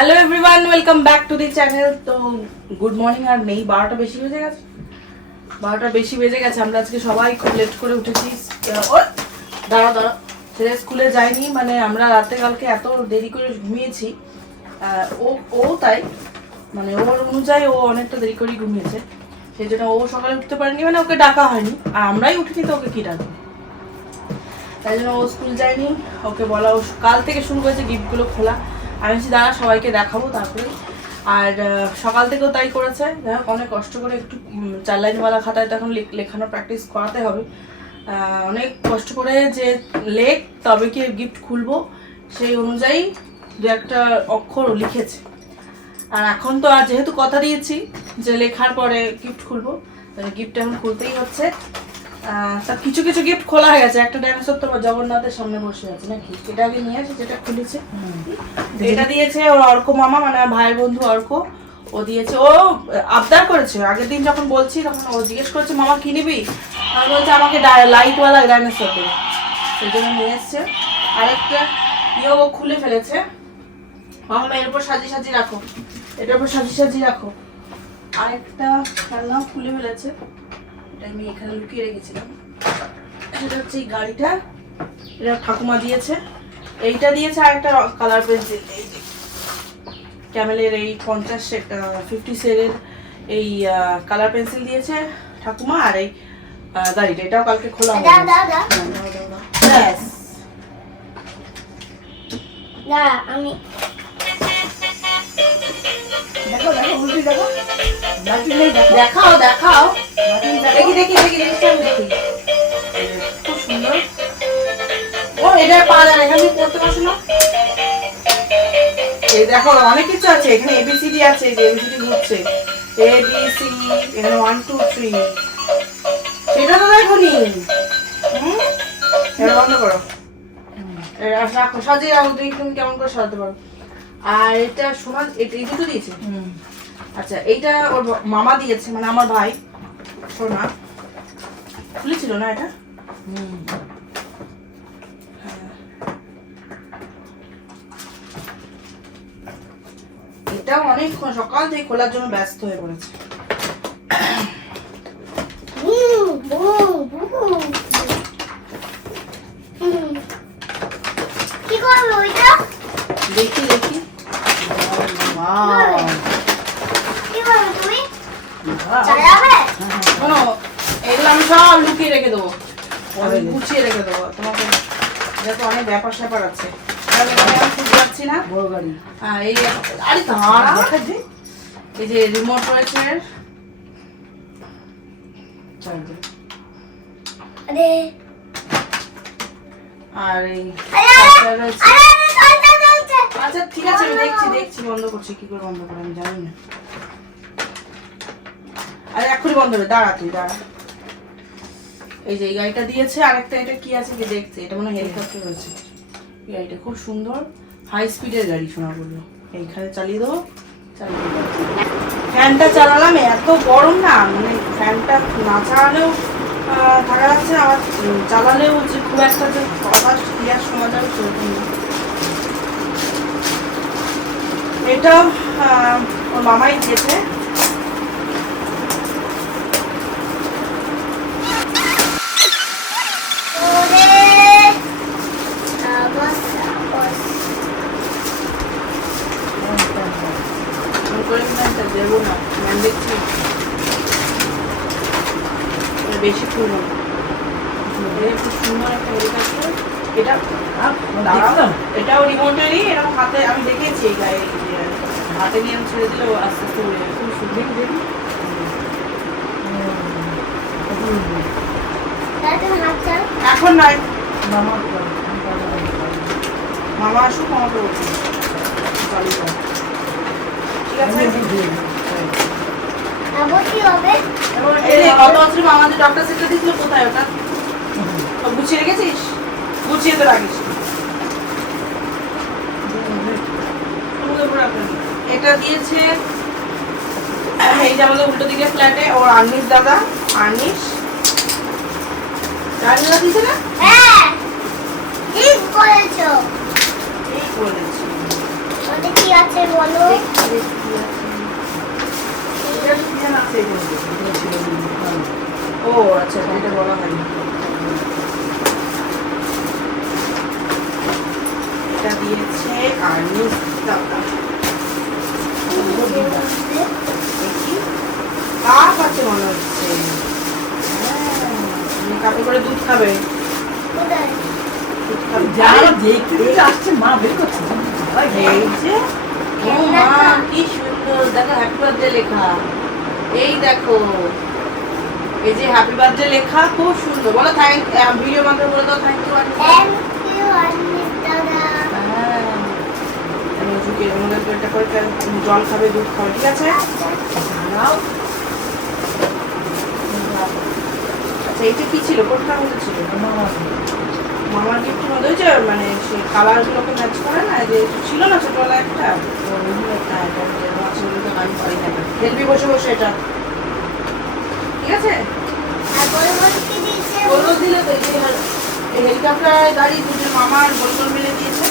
Hello everyone, welcome back to the channel. তো good morning. আর নেই, 12টা বেশি বেজে গেছে। 12টা বেশি বেজে গেছে। আমরা আজকে সবাই খুব লেট করে উঠেছি। দাঁড়া ছেলে স্কুলে যায়নি, মানে আমরা রাতে কালকে এত দেরি করে ঘুমিয়েছি। ও তাই মানে ওর অনুযায়ী ও অনেকটা দেরি করেই ঘুমিয়েছে, সেই জন্য ও সকালে উঠতে পারেনি, মানে ওকে ডাকা হয়নি। আর আমরাই উঠিনি তো ওকে কি ডাকবো, তাই জন্য ও স্কুল যায়নি। ওকে বলা, ও কাল থেকে শুরু করেছে গিফটগুলো খোলা। আমি দাঁড়া সবাইকে দেখাবো তারপরে। আর সকাল থেকেও তাই করেছে। যাই হোক, অনেক কষ্ট করে একটু 4 লাইনওয়ালা খাতায় তো এখন লেখানোর প্র্যাকটিস করাতে হবে। অনেক কষ্ট করে যে লেখ তবে কি গিফট খুলবো, সেই অনুযায়ী দু একটা অক্ষর লিখেছে। আর এখন তো আর যেহেতু কথা দিয়েছি যে লেখার পরে গিফট খুলবো, গিফট এখন খুলতেই হচ্ছে। তা কিছু কিছু গিফট খোলা হয়ে গেছে। একটা ডাইনোসর তো জগন্নাথের সামনে বসে আছে নাকি, এটা আগে নিয়ে আসে, যেটা খুলেছে। এটা দিয়েছে ওর অর্ক মামা, মানে আমার ভাইয়ের বন্ধু অর্ক। ও দিয়েছে, ও আবদার করেছে। আগের দিন যখন বলছি তখন ও জিজ্ঞেস করেছে মামা কি নিবি, আর বলছে আমাকে লাইটওয়ালা ডাইনোসর দেবে, সেই জন্য নিয়ে এসছে। আরেকটা ইয়ে ও খুলে ফেলেছে। মামা এর উপর সাজিয়ে সাজিয়ে রাখো, এটার উপর সাজিয়ে সাজিয়ে রাখো। আরেকটা খেলনাও খুলে ফেলেছে, এটা আমি এখানে লুকিয়ে রেখেছিলাম। সেটা হচ্ছে এই গাড়িটা, এটা ঠাকুমা দিয়েছে। এইটা দিয়েছে আরেকটা কালার পেন্সিল, এই যে ক্যামেলের এই 50 সেরের এই কালার পেন্সিল দিয়েছে ঠাকুমা। আর এই গাড়িটা, এটাও কালকে খোলা হবে। আমি দেখাও দেখাও, দেখি দেখি দেখি দেখি দেখি, খুব সুন্দর। ও এটা পাওয়া যায় না, এখানে পড়তে পারছো না। এই দেখো অনেক কিছু আছে এখানে, এবিসিডি আছে, যে এবিসিডি ঘুরছে, এবিসি, এখানে 1 2 3। সেটা তো দেখোনি। এটা বন্ধ করো, রাখো, সাজিয়ে রাখো। তুমি কেমন করে সাজাতে পারো। আর এটা সোনা, এটা এই দুটো দিয়েছে। আচ্ছা, এইটা ওর মামা দিয়েছে, মানে আমার ভাই সোনা। খুলেছিল না এটা। এটাও অনেক সকাল থেকে খোলার জন্য ব্যস্ত হয়ে পড়েছে। কি করবে ওইটা? দেখি দেখি, কি করবে তুমি? চালাবে? শোনো, এগুলো আমি সব লুকিয়ে রেখে দেবো, আমি গুছিয়ে রেখে দেবো তোমাকে। দেখো অনেক ব্যাপার স্যাপার আছে, আমি খুঁজে পাচ্ছি না। বড় গাড়ি, এই আরে দাঁড়া, এই যে রিমোট রয়েছে, আরে আর এই রয়েছে। আচ্ছা ঠিক আছে, আমি দেখছি দেখছি, বন্ধ করছি। কি করে বন্ধ করে আমি জানি না। আরে এক্ষুনি বন্ধ হবে, দাঁড়া তুই দাঁড়া। এই যে এই গাড়িটা দিয়েছে। আরেকটা এটা কি আছে যে দেখছি, এটা মনে হয় হেলিকপ্টার রয়েছে। এই গাড়িটা খুব সুন্দর, হাই স্পিডের গাড়ি। শোনা বললো এইখানে চালিয়ে দেবো, চালিয়ে দেবো। ফ্যানটা চালালাম, এত গরম না, মানে ফ্যানটা না চালালেও থাকা যাচ্ছে, আবার চালালেও যে খুব একটা যে কথা ক্লিয়ার শোনা যাবে সেরকম না। এটাও ওর মামাই দিয়েছে। দেবো না, দেখছি বেশি ফুল হবে। খুব সুন্দর একটা হেলিকপ্টার। এটা এটাও রিমোটেরই, এরকম হাতে আমি দেখেছি। এই গায়ে হাতে নিয়ে ছেড়ে দিলেও আস্তে আস্তে উড়ে যাবে। খুব সুন্দর দেখি। এখন নয়, মামা আসুক, মামাকে বলছি চালিয়ে দাও। ঠিক আছে, কি হবে? গত বছর আমাদের ডক্টর সেটটা দিয়েছিল, কোথায় ওটা? গুছিয়ে রেখেছিস? গুছিয়ে তো রাখিস। এটা দিয়েছে, এই যে আমাদের উল্টো দিকে ফ্ল্যাটে ওর আর্নিশ দাদা, আর্নিশ দিয়েছে না? হ্যাঁ, ঠিক বলেছো। এই বলেছি। এতে কি আছে বলো? ও আচ্ছা, এটা বলা হয়নি। এটা দিয়েছে আর্নিস দাদা। দেখি কাপ আছে মনে হচ্ছে। তুমি কাপে করে দুধ খাবে? কোথায়? দুধ খাবে? আসছে মা বের করছে এই যে, ও মা কি সুন্দর, দেখো হ্যাপি বার্থডে লেখা। এই দেখো, এই যে হ্যাপি বার্থডে লেখা, খুব সুন্দর। বলো থ্যাংক, ভিডিও বান্ধব বলে দাও থ্যাংক ইউ। থ্যাংক ইউ আর্নিস দাদা। এটা করে জল খাবে, দুধ খাবে, ঠিক আছে? দাঁড়াও। আচ্ছা, এইটা কি ছিল? কোনটার মধ্যে ছিল? মামার গিফট মধ্যে হয়েছে, মানে সেই কালারগুলোকে ম্যাচ করে না, যে ছিল না ছোটবেলা একটা, খেলবি বসে বসে এটা, ঠিক আছে? আর বলো বলো কি দিয়েছে? বললো দিলে তো, এই হেলিকপ্টার গাড়ি দুজন মামার বলবল মিলে দিয়েছে।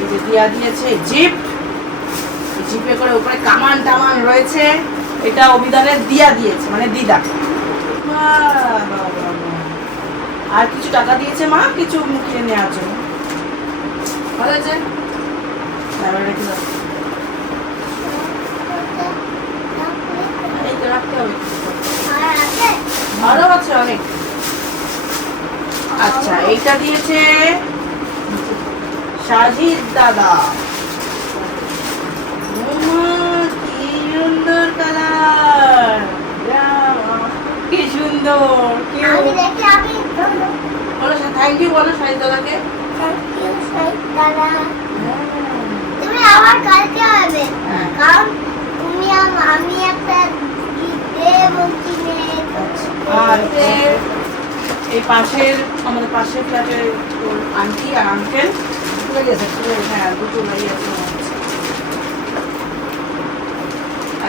এই যে দিয়া দিয়েছে জিপ, জিপে করে উপরে কামান টামান রয়েছে। এটা অভিধানের দিয়া দিয়েছে, মানে দিদা। বাহ, বাহ, বাহ, বাহ। আর কিছু টাকা দিয়েছে মা কিছু মুখিয়ে নেওয়ার জন্য। ভালো আছে, এবার রেখে দাও। এই তো রাখতে হবে। আর আছে? আরো আছে অনেক। আচ্ছা, এইটা দিয়েছে সাজিদ দাদা। ওমা, কি সুন্দর কালার, কি সুন্দর। আমি দেখি আমি বলো থ্যাংক ইউ, বলো সাজিদ দাদাকে। থ্যাংক ইউ সাইদ দাদা। তুমি আবার কালকে হবে, হ্যাঁ। কারণ তুমি আমি একটা দেব কিনে আর এই পাশের, আমাদের পাশের ফ্ল্যাটের আন্টি আর আঙ্কেল, হ্যাঁ দুটো ভাই আছে।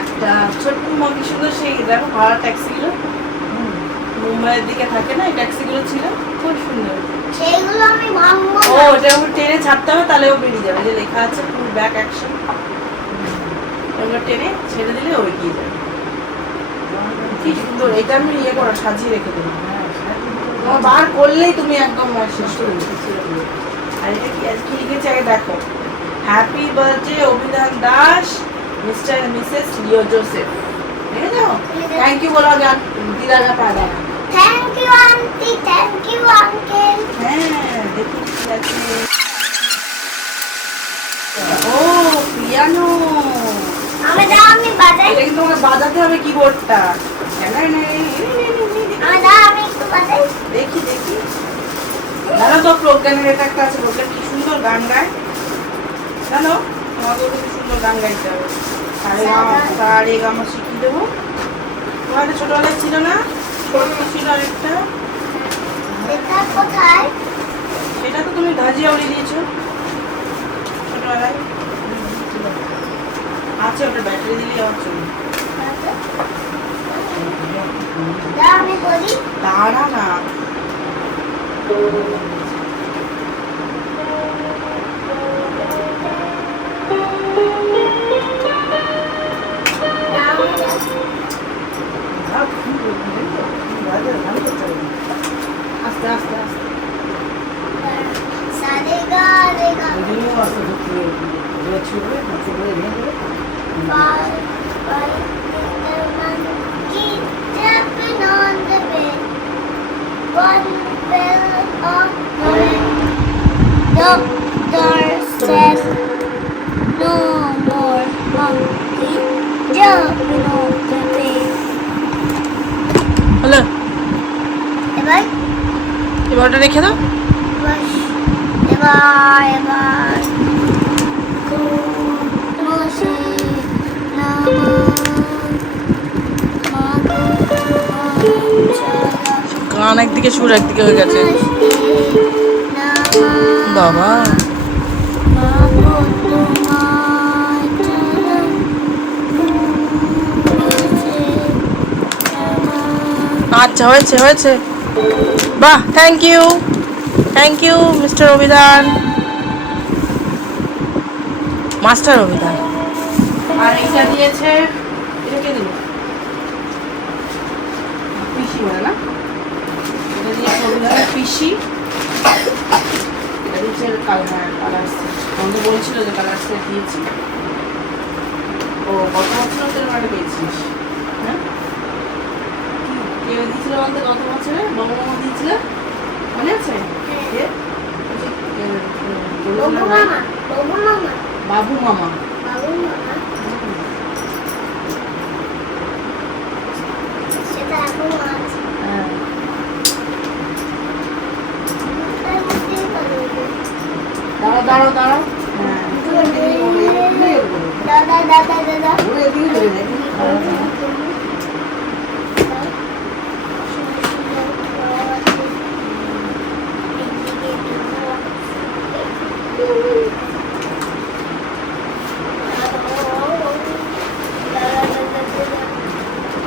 একটা ছোট্ট মন্দির সুন্দর, সেই দেখো ভাড়া ট্যাক্সিগুলো মুম্বাইয়ের দিকে থাকে না, এই ট্যাক্সিগুলো ছিল খুব সুন্দর। সেইগুলো আমি ভাঙবো ও, না। ওটা টেনে ছাড়তে হবে, তাহলে ও বেরিয়ে যাবে, যে লেখা আছে ফুল ব্যাক অ্যাকশন। ওগুলো টেনে ছেড়ে দিলে ও এগিয়ে যাবে। কি সুন্দর, এটা আমি ইয়ে করা সাজিয়ে রেখে দেবো। তোমার বার করলেই তুমি একদম শেষ করে দিচ্ছি। আর এটা কি আজকে লিখেছে আগে দেখো, happy birthday Abhidhan Das, mister and missus Leo Joseph. দেখে যাও, থ্যাংক ইউ বলো আগে দিদারা পায়। Thank you aunty, thank you uncle. হ্যাঁ, দেখি কি আছে। ও, পিয়ানো। আমি দাও, আমি বাজাই। এটা কিন্তু তোমাকে বাজাতে হবে কিবোর্ডটা। আমি দাও, আমি একটু বাজাই। দেখি দেখি, জানো তো প্রজ্ঞানের এটা একটা আছে, প্রজ্ঞান কি সুন্দর গান গায়, জানো? তোমাকে ওকে কি সুন্দর গান গাইতে হবে। সারে গামা শিখিয়ে দেবো। তোমাদের ছোটবেলায় ছিল না, ছোট ছিল আরেকটা, এটা কোথায়? সেটা তো তুমি ধাজিয়া উড়িয়ে দিয়েছো ছোটবেলায়। আছে, ওটা ব্যাটারি দিলেই আমার চলবে। দাও, আমি করি। দাঁড়া না, দাও, আমি দাও। আস্তে আস্তে আস্তে। সারে গা রে গা। Bye, bye, little monkey, jumping on the bed. One fell off the bed. Doctor says no more monkey jumping on the bed. Hello, এবার এবার ওটা রেখে দাও। এবার গান একদিকে সুর একদিকে হয়ে গেছে বাবা। আচ্ছা, হয়েছে হয়েছে, বাহ, থ্যাংক ইউ মিস্টার অভিধান। মাস্টার অভিধান। আর এইটা দিয়েছে, এটা কে দিল? পিসি বলে না, এটা দিয়েছে অভিধানের পিসি। এটা দিয়েছে কালার সেট। আমাকে বলছিল যে কালার সেট দিয়েছি। ও গত বছর তোর বাড়ি পেয়েছিস? হ্যাঁ, কে দিয়েছিল বলতে? গত বছরে বাবু মামা দিয়েছিল, মনে আছে? কে? বাবু মামা, বাবু মামা, বাবু মামা। বাবু মামা। সেটা এখন আছে। হ্যাঁ, দাঁড়াও দাঁড়াও দাঁড়াও। হ্যাঁ, দাদা দাদা দাদা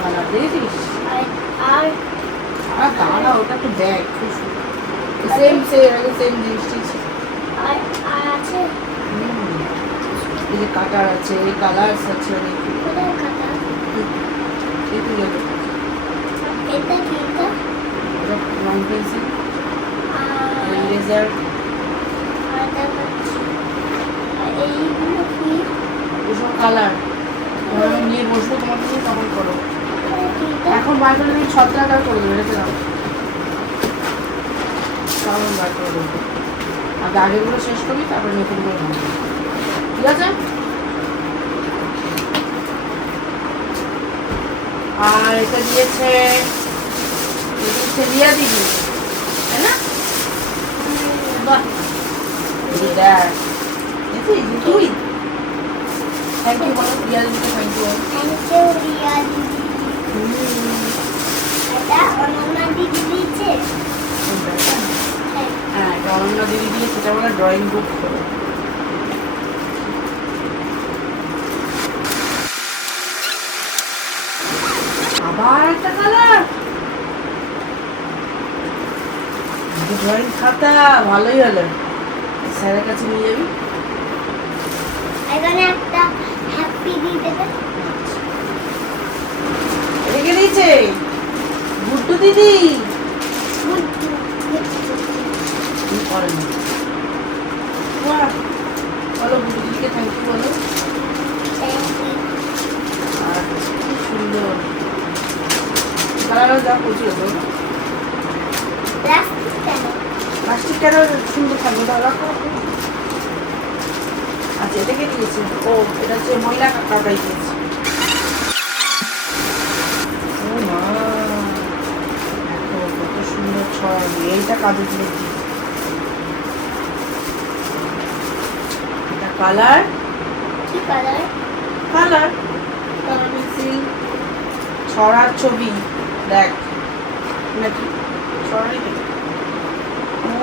কালার দিয়েছিস? আর আর দাঁড়াও, ওটা তো ব্যাগ। সেম সেম সেম জিনিস। আছে এই যে কাটার আছে, কালার্স আছে অনেক। কোথায় কাটা? এই তো গেল। এটা কি? এটা রং পেন্সিল, আর ইরেজার। এটা হচ্ছে এইগুলো কি? ওসব কালার নিয়ে বসবো তোমার নিয়ে, তখন করো। এটা এখন বার করে তুমি 6 টাকা করে দেবে, রেখে দাও। তখন বার করে দেবো। আর আগেগুলো শেষ করবি, তারপরে নতুনগুলো ভাঙবি, ঠিক আছে? আর এটা দিয়েছে রিয়া দিদি, তাই না? বাহ, দেখ তুই থ্যাংক ইউ বলো, রিয়া দিদিকে থ্যাংক ইউ বলো। থ্যাংক ইউ রিয়া দিদি। এটা অনন্যা দিদি দিয়েছে। হ্যাঁ, এটা অনন্যা দিদি দিয়ে, সেটা বলে ড্রয়িং বুক করো। আবার একটা কালার, ড্রয়িং খাতা। ভালোই হলো, স্যারের কাছে নিয়ে যাবি। এখানে একটা হ্যাপি দিয়ে দেবে। রেখে দিয়েছে গুড্ডু দিদি। কি করেন? বাহ, বলো গুড্ডু দিদিকে থ্যাংক ইউ বলো। আর কি সুন্দর কালার, যা পড়ছিল তো। প্লাস্টিক কেন? প্লাস্টিক কেন সুন্দর থাকবে, দাদা। আচ্ছা, এটাকে দিয়েছে। ও, এটা হচ্ছে ময়লা কাকাটাই দিয়েছে। ও মা, দেখো কত সুন্দর ছড়া দিয়ে। এইটা কাজে দিয়েছি। এটা কালার, কি কালার? কালার পেন্সিল, ছড়ার ছবি। দেখ নাকি ছড়া নেই?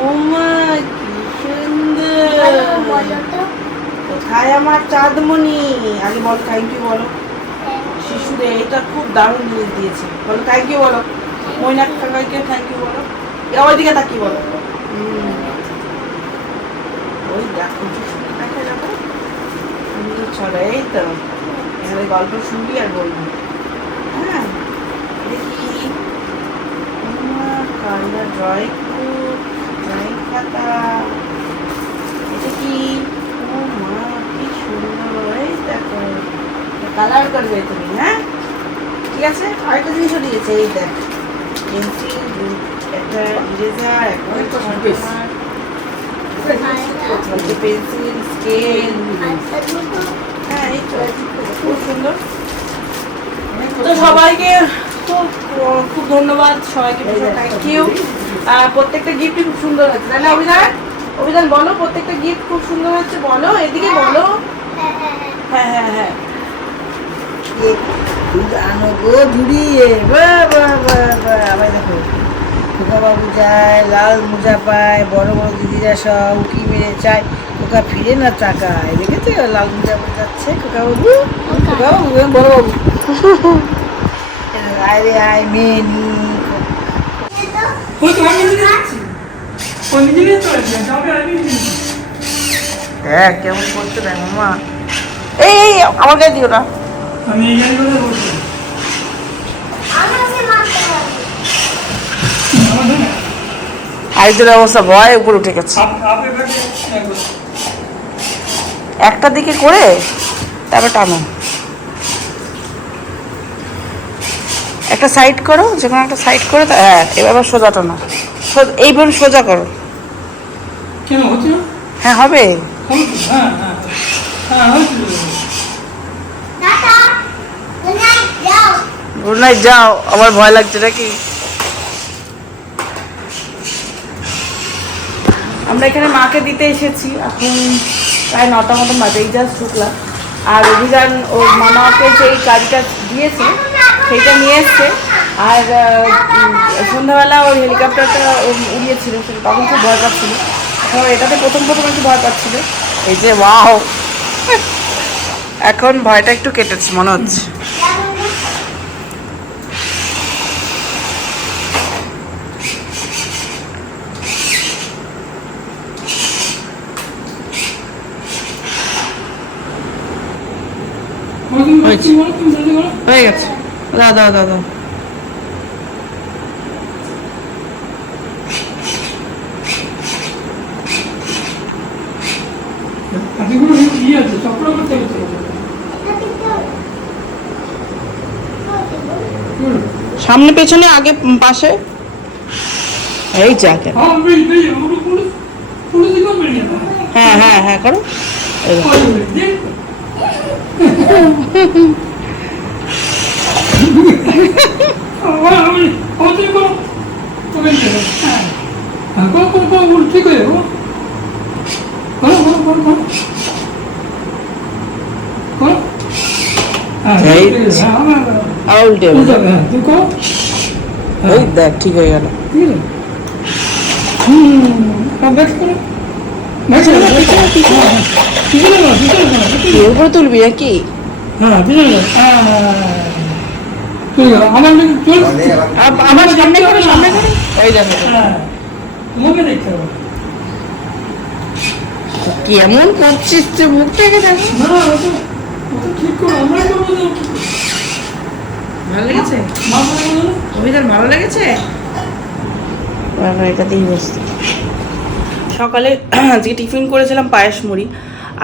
ও মা, কি সুন্দর। বলো তো। কোথায় আমার চাঁদমণি? আগে বল থ্যাংক ইউ বলো শিশুদের। এটা খুব দারুণ জিনিস দিয়েছে, বলো থ্যাংক ইউ বলো। মৈনাক কাকাকে থ্যাংক ইউ বলো। ওইদিকে তাকিয়ে বলো। ওই দেখো কি সুন্দর দেখা যাবে, সুন্দর ছড়া। এই তো এখানে গল্প শুনবি আর বলবি। হ্যাঁ, দেখি কালার ড্রয়িং বুক, ড্রয়িং খাতা। এটা কি? ও মা, কি সুন্দর। এই দেখো, কালার করবে তুমি। হ্যাঁ, ঠিক আছে। আরেকটা জিনিসও দিয়েছে, এই দেখ পেন্সিল, একটা ইরেজার, একটা পেন্সিল, স্কেল। আচ্ছা দুটো। হ্যাঁ, এই তো খুব সুন্দর। তো সবাইকে খুব খুব ধন্যবাদ, সবাইকে থ্যাংক ইউ। প্রত্যেকটা গিফটই খুব সুন্দর হয়েছে, তাই না অভিধান? অভিধান বলো, প্রত্যেকটা গিফট খুব সুন্দর হচ্ছে বলো, এদিকে বলো। হ্যাঁ হ্যাঁ হ্যাঁ, জানো গো ঝুড়ি, আবার দেখো খোকা বাবু যায়, লাল মোজা পায়, বড় বড় দিদিরা সব উকি মেরে চায় খোকা ফিরে না টাকায়। দেখেছো লাল মোজা পরে যাচ্ছে খোকা বাবু, খোকা বাবু বড় বাবু। আয় রে আয় মেয়ে নি। হ্যাঁ, কেমন করছে দেখ মামা। এই আমার গায়ে দিও না। আমি এই গাড়ি করে বলছি আমাকে মারতে হবে। আমাদের না আরেকজনের অবস্থা ভয় উপরে উঠে গেছে। আপনি ব্যাগে একটা দিকে করে তারপর টানো, একটা সাইড করো, যে কোনো একটা সাইড করে হ্যাঁ এবার আবার সোজা টানো, এইভাবে সোজা করো। কেন হচ্ছে না? হ্যাঁ হবে। হচ্ছে, হ্যাঁ হ্যাঁ হ্যাঁ হচ্ছে। টাটা, গুড নাইট, যাও। গুড নাইট, যাও। আমার ভয় লাগছে নাকি? আমরা এখানে মাকে দিতে এসেছি, এখন প্রায় 9টা মতন বাজে, এই জাস্ট ঢুকলাম। আর অভিযান ওর মামাকে যেই গাড়িটা দিয়েছে সেইটা নিয়ে এসছে। আর সন্ধ্যাবেলা ওর হেলিকপ্টারটা উড়িয়েছিল, সেটা তখন খুব ভয় পাচ্ছিল। এখন এটাতে প্রথম একটু ভয় পাচ্ছিল। এই যে ওয়াও, এখন ভয়টা একটু কেটেছে মনে হচ্ছে। হয়ে গেছে, দাও দাও দাও দাও। এতগুলো ইয়ে আছে, চক্র করতে হচ্ছে। সামনে পেছনে আগে পাশে, এই যা কেন। হ্যাঁ হ্যাঁ হ্যাঁ করো। এই দেখো। উল্টে ওই দেখ ঠিক হয়ে গেল। এর উপরে তুলবি নাকি? আমার সামনে করো, সামনে করো। এই দেখো কেমন করছিস তুই, মুখটাকে দেখ। ভালো লেগেছে? অভিধান ভালো লেগেছে? এটা দিয়ে বসতে। সকালে আজকে টিফিন করেছিলাম পায়েস মুড়ি।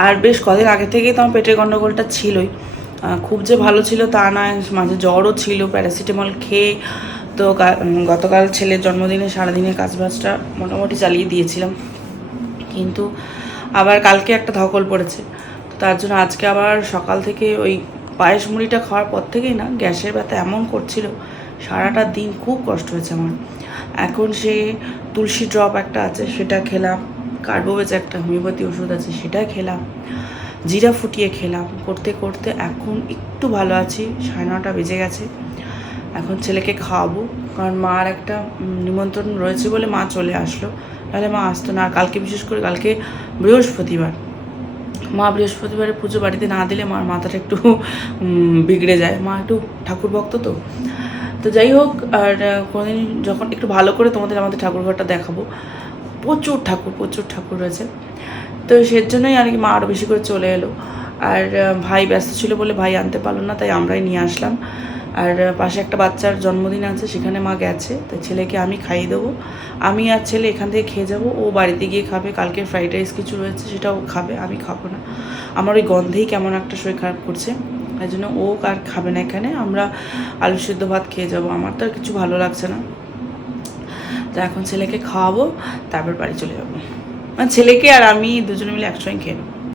আর বেশ কদিন আগে থেকেই তো আমার পেটের গন্ডগোলটা ছিলই, খুব যে ভালো ছিল তা নয়, মাঝে জ্বরও ছিল, প্যারাসিটামল খেয়ে তো গতকাল ছেলের জন্মদিনে সারাদিনের কাজবাজটা মোটামুটি চালিয়ে দিয়েছিলাম। কিন্তু আবার কালকে একটা ধকল পড়েছে, তো তার জন্য আজকে আবার সকাল থেকে ওই পায়েস মুড়িটা খাওয়ার পর থেকেই না গ্যাসের ব্যথা এমন করছিল, সারাটা দিন খুব কষ্ট হয়েছে আমার। এখন সে তুলসী ড্রপ একটা আছে সেটা খেলাম, কার্বোভেজ একটা হোমিওপ্যাথি ওষুধ আছে সেটা খেলাম, জিরা ফুটিয়ে খেলাম, করতে করতে এখন একটু ভালো আছি। 9:30 বেজে গেছে। এখন ছেলেকে খাওয়াবো, কারণ মার একটা নিমন্ত্রণ রয়েছে বলে মা চলে আসলো, তাহলে মা আসতো না। কালকে বিশেষ করে কালকে বৃহস্পতিবার, মা বৃহস্পতিবারে পুজো বাড়িতে না দিলে মার মাথাটা একটু বিগড়ে যায়, মা একটু ঠাকুর ভক্ত তো। তো যাই হোক, আর কোনোদিন যখন একটু ভালো করে তোমাদের আমাদের ঠাকুরঘরটা দেখাবো, প্রচুর ঠাকুর রয়েছে। তো সের জন্যই আর কি মা আরও বেশি করে চলে এলো। আর ভাই ব্যস্ত ছিল বলে ভাই আনতে পারলো না, তাই আমরাই নিয়ে আসলাম। আর পাশে একটা বাচ্চার জন্মদিন আছে, সেখানে মা গেছে, তাই ছেলেকে আমি খাইয়ে দেবো। আমি আর ছেলে এখান থেকে খেয়ে যাবো, ও বাড়িতে গিয়ে খাবে। কালকে ফ্রাইড রাইস কিছু রয়েছে সেটাও খাবে, আমি খাবো না। আমার ওই গন্ধেই কেমন একটা শরীর খারাপ করছে, তাই জন্য ও আর খাবে না এখানে। আমরা আলু সিদ্ধ ভাত খেয়ে যাবো, আমার তো আর কিছু ভালো লাগছে না। তো এখন ছেলেকে খাওয়াবো, তারপর বাড়ি চলে যাবো। মানে ছেলেকে আর আমি দুজনে মিলে একসঙ্গে খেয়ে নেবো।